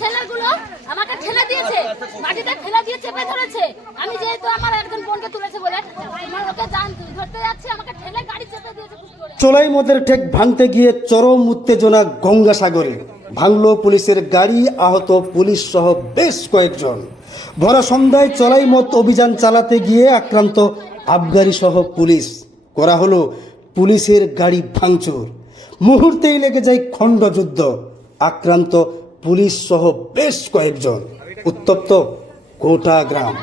ছেলেগুলো আমাকে ঠেলে দিয়েছে, মাটিতে ঠেলে দিয়ে চেপে ধরেছে। আমি যেহেতু আমার একজন বোনকে তুলেছে বলে আমার ওকে ধরতে যাচ্ছে, আমাকে ঠেলে গাড়ি চেপে দিয়েছে। চোলাই মদের ঠেক ভাঙতে গিয়ে চরম উত্তেজনা গঙ্গাসাগরে। ভাঙল পুলিশের গাড়ি, আহত পুলিশ সহ বেশ কয়েকজন। ভরা সন্ধ্যায় চোলাই মদ অভিযান চালাতে গিয়ে আক্রান্ত আবগারি সহ পুলিশ। করা হলো পুলিশের গাড়ি ভাঙচুর। মুহূর্তেই লেগে যায় খণ্ডযুদ্ধ। আক্রান্ত পুলিশ সহ বেশ কয়েকজন। উত্তপ্ত গোটা গ্রাম।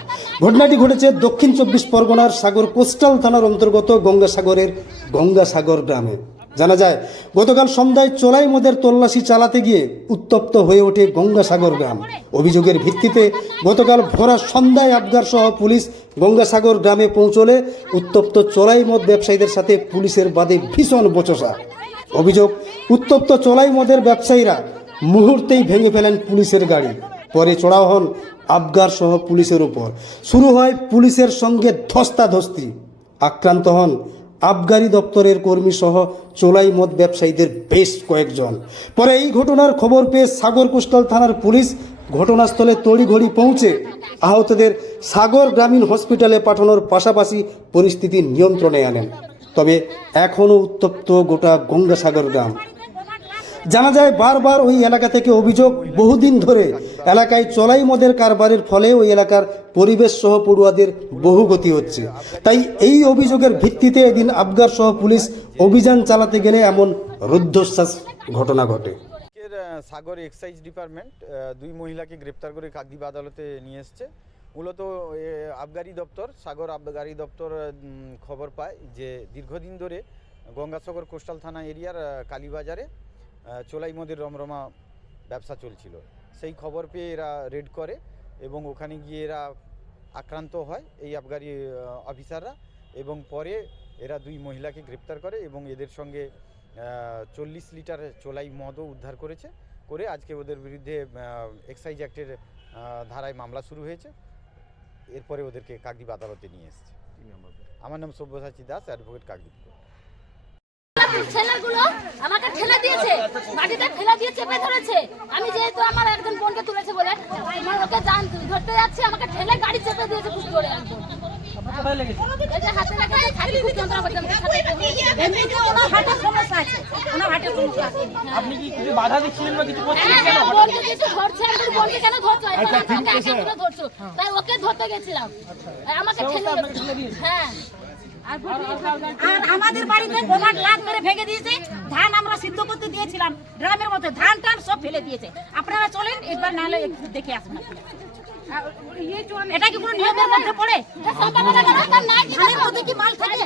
ঘটনাটি ঘটেছে দক্ষিণ 24 পরগনার সাগর কোস্টাল থানার অন্তর্গত গঙ্গাসাগরের গঙ্গাসাগর গ্রামে। জানা যায় গতকাল সন্ধ্যায় চোলাই মদের তল্লাশি চালাতে গিয়ে উত্তপ্ত হয়ে ওঠে গঙ্গাসাগর গ্রাম। অভিযোগের ভিত্তিতে গতকাল ভোরা সন্ধ্যায় আবগার সহ পুলিশ গঙ্গাসাগর গ্রামে পৌঁছলে উত্তপ্ত চোলাই মদ ব্যবসায়ীদের সাথে পুলিশের বাদে ভীষণ বচসা। অভিযোগ, উত্তপ্ত চোলাই মদের ব্যবসায়ীরা মুহূর্তেই ভেঙে ফেলেন পুলিশের গাড়ি। পরে চড়াও হন আবগার সহ পুলিশের উপর। শুরু হয় পুলিশের সঙ্গে ধস্তাধস্তি। আক্রান্ত হন আবগারি দপ্তরের কর্মী সহ চোলাই মদ ব্যবসায়ীদের বেশ কয়েকজন। পরে এই ঘটনার খবর পেয়ে সাগর কোস্টাল থানার পুলিশ ঘটনাস্থলে তড়িঘড়ি পৌঁছে আহতদের সাগর গ্রামীণ হসপিটালে পাঠানোর পাশাপাশি পরিস্থিতি নিয়ন্ত্রণে আনেন। তবে এখনও উত্তপ্ত গোটা গঙ্গাসাগর গ্রাম। জানা যায় বারবার ওই এলাকা থেকে অভিযোগ, বহুদিন ধরে এলাকায় চোলাই মদের কারবারের ফলে ওই এলাকার পরিবেশ সহ পড়ুয়াদের বহু ক্ষতি হচ্ছে। তাই এই অভিযোগের ভিত্তিতে এদিন আবগার সহ পুলিশ অভিযান চালাতে গেলে এমন রুদ্ধশ্বাস ঘটনা ঘটে। সাগর এক্সাইজ ডিপার্টমেন্ট দুই মহিলাকে গ্রেপ্তার করে কাকদ্বীপ আদালতে নিয়ে এসছে। মূলত আবগারি দপ্তর, সাগর আবগারি দপ্তর খবর পায় যে দীর্ঘদিন ধরে গঙ্গাসাগর কোস্টাল থানা এরিয়ার কালীবাজারে চোলাই মদের রমরমা ব্যবসা চলছিল। সেই খবর পেয়ে এরা রেড করে এবং ওখানে গিয়ে এরা আক্রান্ত হয় এই আবগারি অফিসাররা, এবং পরে এরা দুই মহিলাকে গ্রেপ্তার করে এবং এদের সঙ্গে 40 লিটার চোলাই মদও উদ্ধার করেছে। করে আজকে ওদের বিরুদ্ধে এক্সাইজ অ্যাক্টের ধারায় মামলা শুরু হয়েছে। এরপরে ওদেরকে কাকদ্বীপ আদালতে নিয়ে এসছে। আমার নাম সব্যসাচী দাস, অ্যাডভোকেট কাকদ্বীপ। ছেলেগুলো আমাকে ঠেলে দিয়েছে, মাটিতে ঠেলে দিয়ে চেপে ধরেছে। আমি যেহেতু আমার একজন বোনকে তুলেছে বলে আমার ওকে ধরতে যাচ্ছে, আমাকে ঠেলে গাড়ি চেপে দিয়েছে খুব জোরে একদম। আপনি কি কিছু বাধা দিচ্ছিলেন বা কিছু করছিলেন? তাই ওকে ধরতে গেছিলাম, আমাকে ঠেলে দিয়েছে। হ্যাঁ, আর আমাদের বাড়িতে গোবর লাগ করে ভেঙে দিয়েছে। ধান আমরা সিদ্ধ করতে দিয়েছিলাম, ড্রামের মধ্যে ধান টান সব ফেলে দিয়েছে। আপনারা চলেন একবার, নাহলে একটু দেখে আসুন। এটা কি কোনো নিয়মের মধ্যে পড়ে? কি মাল থাকে?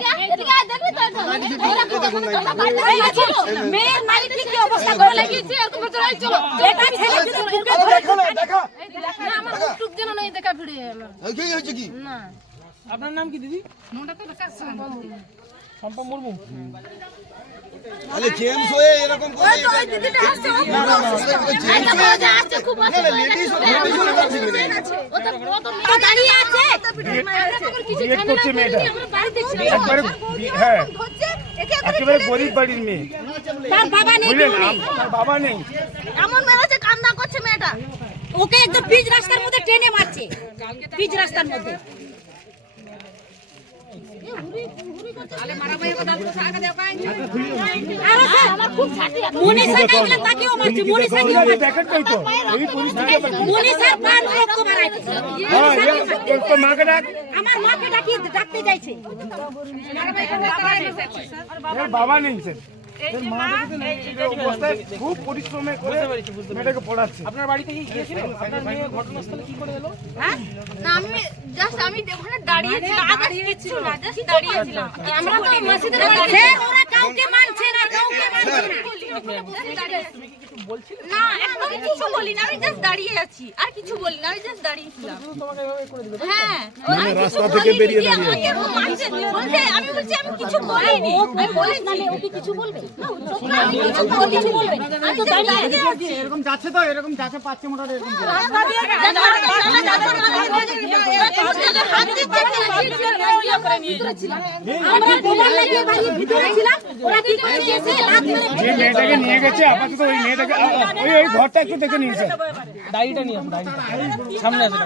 মেয়ের মালিক কি অবস্থা করে লাগিয়েছে? এটা ছেলে যদি বুকে ধরে না, আমার টুক যেন নাই দেখা ভিড়ে। কি হয়েছে কি? না, আপনার নাম কি দিদি? শম্পা মুর্মু। আরে জেমস হয়ে এরকম করে ওই দিদিটা আসছে, ও খুব লেডিস ও তো দাঁড়িয়ে আছে, কিছু ঝামেলা করেনি, আমরা বাড়িতে ছিলাম। একবারে হ্যাঁ, একেবারে গরিব বাড়ির মেয়ে। তার বাবা নেই, তার বাবা নেই। এমন মেরেছে, কান্না করছে মেয়েটা। ওকে একদম পিচ রাস্তার মধ্যে টেনে মারছে, পিচ রাস্তার মধ্যে। আমার মাকে ডাকতে যাইছে, বাবা নেই স্যার। খুব পরিশ্রমে করে মেয়েটাকে পড়াচ্ছে। আপনার বাড়িতে কি গিয়েছিলেন? আপনার মেয়ে ঘটনাস্থলে কি করে এলো? হ্যাঁ, না আমি ওখানে দাঁড়িয়েছিলাম, কিছু না, জাস্ট দাঁড়িয়েছিলাম। আমরা তো মসজিদের কাছে, ওরা কাউকে মানছে না, কাউকে মানছে না। না, একদম কিছু বলি না, আমি জাস্ট দাঁড়িয়ে আছি, আর কিছু বলি না, আমি জাস্ট দাঁড়িয়েছিলাম। হ্যাঁ, আমি রাস্তা থেকে বেরিয়ে দাঁড়িয়ে বলছে, আমি বলছি আমি কিছু বলিনি। আমি বলি না, ও কি কিছু বলবে? না, আমি কিছু বলবে, আমি তো দাঁড়িয়ে আছি। এরকম যাচ্ছে তো, এরকম যাচ্ছে পাচ্ছে মোটামুটি এরকম। রাস্তা দিয়ে হাত দিচ্ছে, আমরা বোমার লাগিয়ে বাড়ির ভিতরে ছিলাম, ওরা কি করেছে? যে মেয়েটাকে নিয়ে গেছে আপাতত ওই মেয়েটাকে ওই ঘরটা একটু দেখে নিয়েছে। ডায়েরিটা নিয়ে আসো, ডায়েরিটা সামনে আসো।